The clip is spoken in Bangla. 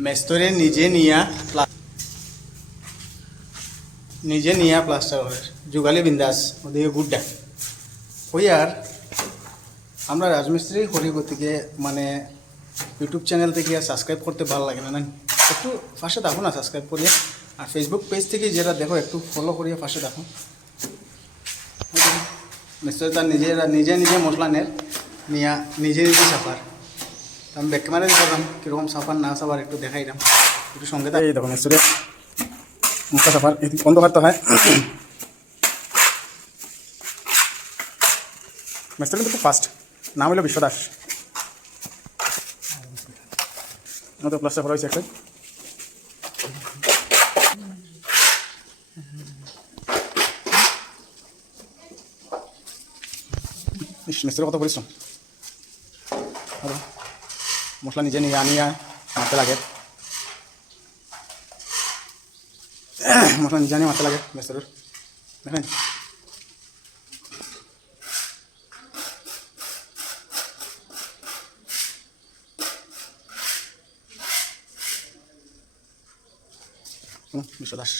মেস্তরে নিজে নিয়া প্লাস্টার করে যুগালি বিন্দাস ওদিকে গুড্ডা ওই আর আমরা রাজমিস্ত্রি করি গতিকে মানে ইউটিউব চ্যানেল থেকে সাবস্ক্রাইব করতে ভালো লাগে না একটু ফার্স্টে দেখো না সাবস্ক্রাইব করিয়া আর ফেসবুক পেজ থেকে যেটা দেখো একটু ফলো করিয়া ফার্স্টে দেখো নিশ্চয়ই তার নিজে নিজে মশলা নিয়া নিজে সাফার আমি ব্যাক ক্যামেরা দিলাম কীরকম সাফার না সাফার একটু দেখাইলাম একটু সঙ্গে এই দেখো নিশ্চয় মশলা সাফার বন্ধ করতে হয় মিস্ত্রি কিন্তু খুব ফাস্ট নাম হলো বিশ্বদাস তো প্লাস্টার করা হয়েছে একটা মিস্ত্রির কত পরিশ্রম আর মশলা নিজে নিয়ে আনিয়া মারতে লাগে মশলা নিজে আনিয়ে মারতে লাগে মিস্ত্রির দেখেন বিশ্বদাস